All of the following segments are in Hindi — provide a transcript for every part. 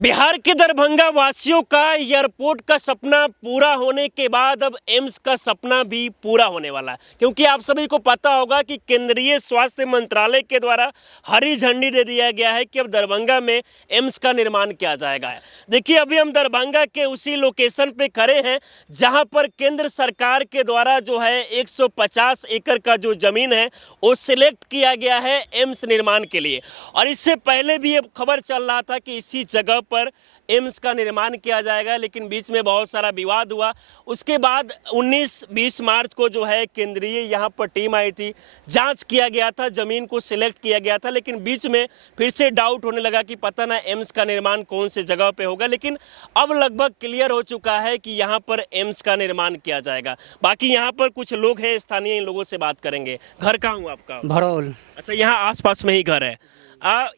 बिहार के दरभंगा वासियों का एयरपोर्ट का सपना पूरा होने के बाद अब एम्स का सपना भी पूरा होने वाला है, क्योंकि आप सभी को पता होगा कि केंद्रीय स्वास्थ्य मंत्रालय के द्वारा हरी झंडी दे दिया गया है कि अब दरभंगा में एम्स का निर्माण किया जाएगा। देखिए, अभी हम दरभंगा के उसी लोकेशन पे खड़े हैं जहां पर केंद्र सरकार के द्वारा जो है 150 एकड़ का जो ज़मीन है वो सिलेक्ट किया गया है एम्स निर्माण के लिए। और इससे पहले भी ये खबर चल रहा था कि इसी जगह पर एम्स का निर्माण किया जाएगा, लेकिन बीच में बहुत सारा विवाद हुआ। उसके बाद 19-20 मार्च को जो है केंद्रीय यहाँ पर टीम आई थी, जांच किया गया था, ज़मीन को सिलेक्ट किया गया था, लेकिन बीच में फिर से डाउट होने लगा कि पता ना एम्स का निर्माण कौन से जगह पे होगा। लेकिन अब लगभग क्लियर हो चुका है कि यहाँ पर एम्स का निर्माण किया जाएगा। बाकी यहाँ पर कुछ लोग हैं स्थानीय, इन लोगों से बात करेंगे। घर कहाँ हुआ आपका? भड़ोल। अच्छा, यहाँ आसपास में ही घर है।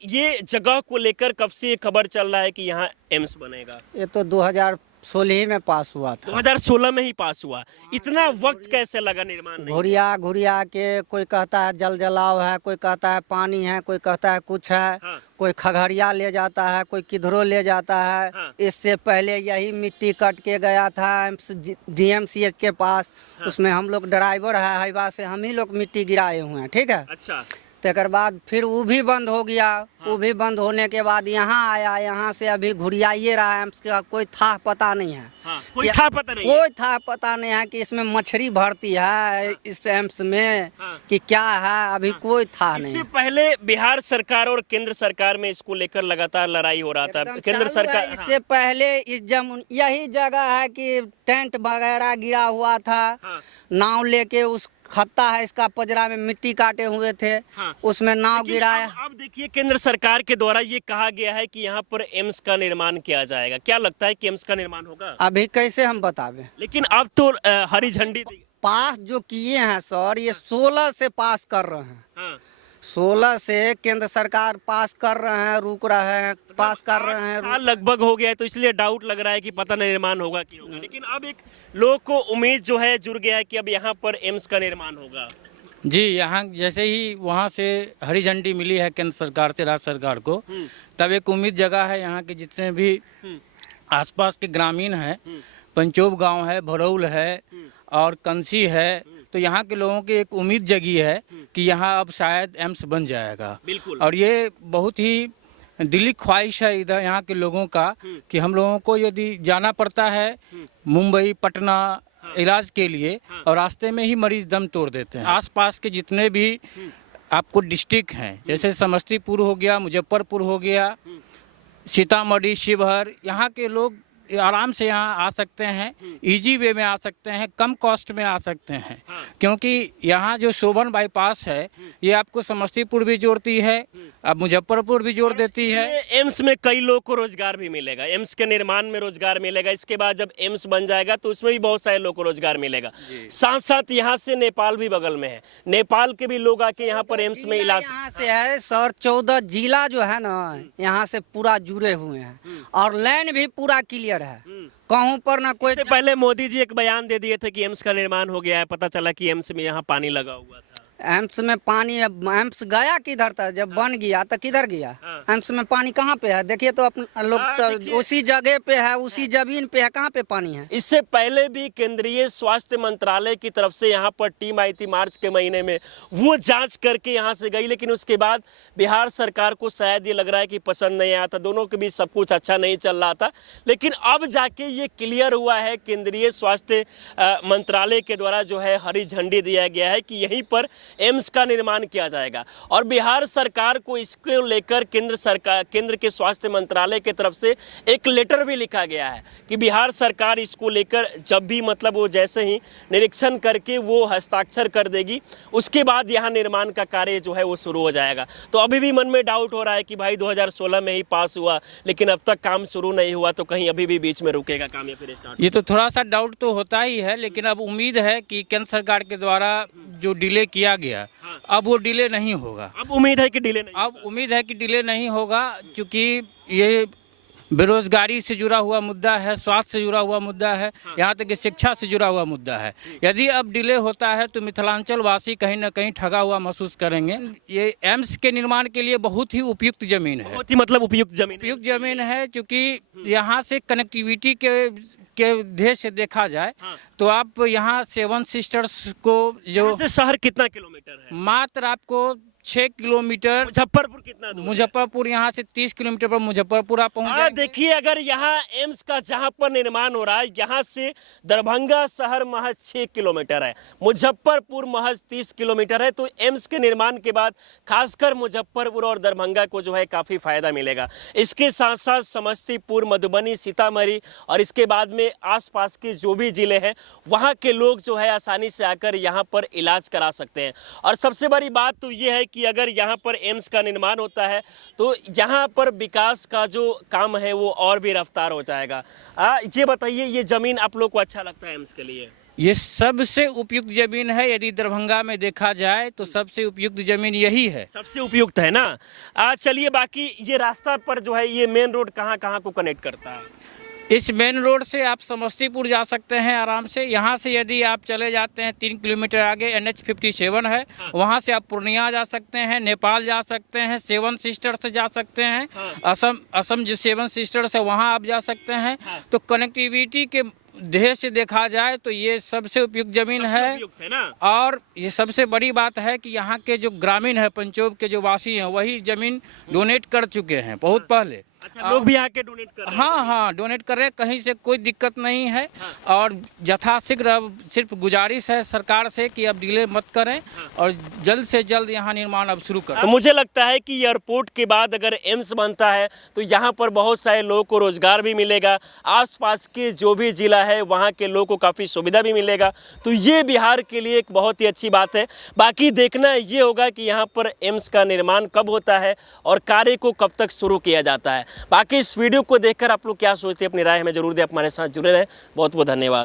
ये जगह को लेकर कब से ये खबर चल रहा है कि यहाँ एम्स बनेगा? ये तो 2016 में पास हुआ था। 2016 में ही पास हुआ। इतना वक्त कैसे लगा निर्माण नहीं? घुरिया घुरिया के कोई कहता है जल जलाव है, कोई कहता है पानी है, कोई कहता है कुछ है। हाँ। कोई खगड़िया ले जाता है, कोई किधरो ले जाता है। हाँ। इससे पहले यही मिट्टी कट के गया था DMCH के पास। हाँ। उसमें हम लोग ड्राइवर है हाईवा से, हम ही लोग मिट्टी गिराए हुए हैं। ठीक है। अच्छा। तेकर बाद फिर वो भी बंद हो गया। वो भी बंद होने के बाद यहाँ आया, यहाँ से अभी घुरियाइए रहा है। इसका कोई था पता नहीं है। हाँ, कोई था पता नहीं है। कोई था पता नहीं है कि इसमें मछली भरती है इस एम्स में। हाँ। कि क्या है, अभी कोई था नहीं। इससे पहले बिहार सरकार और केंद्र सरकार में इसको लेकर लगातार लड़ाई हो रहा था। एकदम केंद्र चालू सरकार है। इससे पहले इस यही जगह है कि टेंट वगैरह गिरा हुआ था। हाँ। नाव लेके उस खत्ता है इसका पजरा में मिट्टी काटे हुए थे। हाँ। उसमें नाव गिराया। अब देखिए, केंद्र सरकार के द्वारा ये कहा गया है कि यहाँ पर एम्स का निर्माण किया जाएगा। क्या लगता है कि एम्स का निर्माण होगा? अभी कैसे हम बतावे। लेकिन अब तो हरी झंडी पास जो किए हैं सर, ये 16 से पास कर रहे हैं। हाँ। 16 से केंद्र सरकार पास कर रहे हैं, रुक रहे हैं, पास कर रहे हैं। साल लगभग हो गया है, तो इसलिए डाउट लग रहा है कि पता नहीं निर्माण होगा कि होगा। लेकिन अब एक लोग को उम्मीद जो है जुड़ गया है कि अब यहाँ पर एम्स का निर्माण होगा। जी, यहाँ जैसे ही वहाँ से हरी झंडी मिली है केंद्र सरकार से राज्य सरकार को, तब एक उम्मीद जगह है यहाँ के जितने भी आसपास के ग्रामीण हैं, पंचोब गांव है, भड़ौल है और कंसी है, तो यहाँ के लोगों की एक उम्मीद जगी है कि यहाँ अब शायद एम्स बन जाएगा। बिल्कुल। और ये बहुत ही दिली ख्वाहिश है इधर यहाँ के लोगों का कि हम लोगों को यदि जाना पड़ता है मुंबई, पटना इलाज के लिए, और रास्ते में ही मरीज दम तोड़ देते हैं। आसपास के जितने भी आपको डिस्ट्रिक्ट हैं, जैसे समस्तीपुर हो गया, मुजफ्फरपुर हो गया, सीतामढ़ी, शिवहर, यहाँ के लोग आराम से यहाँ आ सकते हैं, इजी वे में आ सकते हैं, कम कॉस्ट में आ सकते हैं। क्योंकि यहाँ जो शोभन बाईपास है ये आपको समस्तीपुर भी जोड़ती है, अब मुजफ्फरपुर भी जोड़ देती है। एम्स में कई लोग को रोजगार भी मिलेगा, एम्स के निर्माण में रोजगार मिलेगा। इसके बाद जब एम्स बन जाएगा तो उसमें भी बहुत सारे लोग को रोजगार मिलेगा। साथ साथ यहाँ से नेपाल भी बगल में है, नेपाल के भी लोग आके यहाँ पर एम्स में इलाज। यहाँ से है सर 14 जिला जो है ना, यहाँ से पूरा जुड़े हुए हैं और लाइन भी पूरा क्लियर है। कहूँ पर ना कोई। इससे पहले मोदी जी एक बयान दे दिए थे कि एम्स का निर्माण हो गया है, पता चला कि एम्स में यहाँ पानी लगा हुआ था। एम्स में पानी, एम्स गया किधर था जब बन गया तो किधर गया? एम्स में पानी कहाँ पे है? देखिए तो अपने लोग तो उसी जगह पे है, उसी जमीन पे है, कहाँ पे पानी है? इससे पहले भी केंद्रीय स्वास्थ्य मंत्रालय की तरफ से यहाँ पर टीम आई थी मार्च के महीने में, वो जांच करके यहाँ से गई, लेकिन उसके बाद बिहार सरकार को शायद ये लग रहा है कि पसंद नहीं आया था। दोनों के बीच सब कुछ अच्छा नहीं चल रहा था, लेकिन अब जाके ये क्लियर हुआ है, केंद्रीय स्वास्थ्य मंत्रालय के द्वारा जो है हरी झंडी दिया गया है कि यहीं पर एम्स का निर्माण किया जाएगा। और बिहार सरकार को इसको लेकर केंद्र के स्वास्थ्य मंत्रालय की तरफ से एक लेटर भी लिखा गया है कि बिहार सरकार इसको लेकर जब भी मतलब वो जैसे ही निरीक्षण करके वो हस्ताक्षर कर देगी, उसके बाद यहाँ निर्माण का कार्य जो है वो शुरू हो जाएगा। तो अभी भी मन में डाउट हो रहा है कि भाई 2016 में ही पास हुआ, लेकिन अब तक काम शुरू नहीं हुआ, तो कहीं अभी भी बीच में रुकेगा काम या फिर स्टार्ट? ये तो थोड़ा सा डाउट तो होता ही है, लेकिन अब उम्मीद है कि केंद्र सरकार के द्वारा जो डिले किया गया, अब वो डिले नहीं होगा। अब उम्मीद है कि डिले नहीं अब उम्मीद है कि डिले नहीं होगा, क्योंकि ये बेरोजगारी से जुड़ा हुआ मुद्दा है, स्वास्थ्य से जुड़ा हुआ मुद्दा है, यहाँ तक कि शिक्षा से जुड़ा हुआ मुद्दा है। यदि अब डिले होता है तो मिथिलांचल वासी कहीं ना कहीं ठगा हुआ महसूस करेंगे। ये एम्स के निर्माण के लिए बहुत ही उपयुक्त जमीन है, बहुत ही मतलब उपयुक्त जमीन है। उपयुक्त जमीन है, क्योंकि यहाँ से कनेक्टिविटी के उद्देश्य से देखा जाए तो आप यहाँ सेवन सिस्टर्स को जो यहाँ से शहर कितना किलोमीटर है? मात्र आपको 6 किलोमीटर, मुजफ्फरपुर कितना दूर है? मुजफ्फरपुर यहाँ से 30 किलोमीटर पर मुजफ्फरपुर आप पहुँच जाएंगे। देखिए, अगर यहाँ एम्स का जहाँ पर निर्माण हो रहा है, यहाँ से दरभंगा शहर महज 6 किलोमीटर है, मुजफ्फरपुर महज 30 किलोमीटर है। तो एम्स के निर्माण के बाद खासकर मुजफ्फरपुर और दरभंगा को जो है काफ़ी फायदा मिलेगा। इसके साथ साथ समस्तीपुर, मधुबनी, सीतामढ़ी और इसके बाद में आसपास के जो भी जिले हैं वहाँ के लोग जो है आसानी से आकर यहाँ पर इलाज करा सकते हैं। और सबसे बड़ी बात तो ये है कि अगर यहाँ पर एम्स का निर्माण होता है तो यहाँ पर विकास का जो काम है वो और भी रफ्तार हो जाएगा। ये बताइए, ये जमीन आप लोग को अच्छा लगता है एम्स के लिए? ये सबसे उपयुक्त जमीन है। यदि दरभंगा में देखा जाए तो सबसे उपयुक्त जमीन यही है, सबसे उपयुक्त है ना। चलिए, बाकी ये रास्ता पर जो है ये मेन रोड कहाँ कहाँ को कनेक्ट करता है? इस मेन रोड से आप समस्तीपुर जा सकते हैं आराम से। यहाँ से यदि आप चले जाते हैं 3 किलोमीटर आगे NH 57 है, वहाँ से आप पूर्णिया जा सकते हैं, नेपाल जा सकते हैं, सेवन सिस्टर से जा सकते हैं, असम जो सेवन सिस्टर्स है वहाँ आप जा सकते हैं। तो कनेक्टिविटी के देश से देखा जाए तो ये सबसे उपयुक्त जमीन है ना। और ये सबसे बड़ी बात है कि यहाँ के जो ग्रामीण है, पंचोब के जो वासी हैं, वही जमीन डोनेट कर चुके हैं बहुत पहले। अच्छा, लोग भी आके डोनेट कर रहे हैं? हाँ, डोनेट कर रहे हैं, कहीं से कोई दिक्कत नहीं है। और यथाशीघ्र अब सिर्फ गुजारिश है सरकार से कि अब डिले मत करें और जल्द से जल्द यहाँ निर्माण अब शुरू करें। तो मुझे लगता है कि एयरपोर्ट के बाद अगर एम्स बनता है तो यहाँ पर बहुत सारे लोगों को रोजगार भी मिलेगा, आसपास के जो भी जिला है वहाँ के लोगों को काफ़ी सुविधा भी मिलेगा। तो ये बिहार के लिए एक बहुत ही अच्छी बात है। बाकी देखना ये होगा कि यहाँ पर एम्स का निर्माण कब होता है और कार्य को कब तक शुरू किया जाता है। बाकी इस वीडियो को देखकर आप लोग क्या सोचते हैं, अपनी राय हमें जरूर दें। हमारे साथ जुड़े रहें। बहुत बहुत धन्यवाद।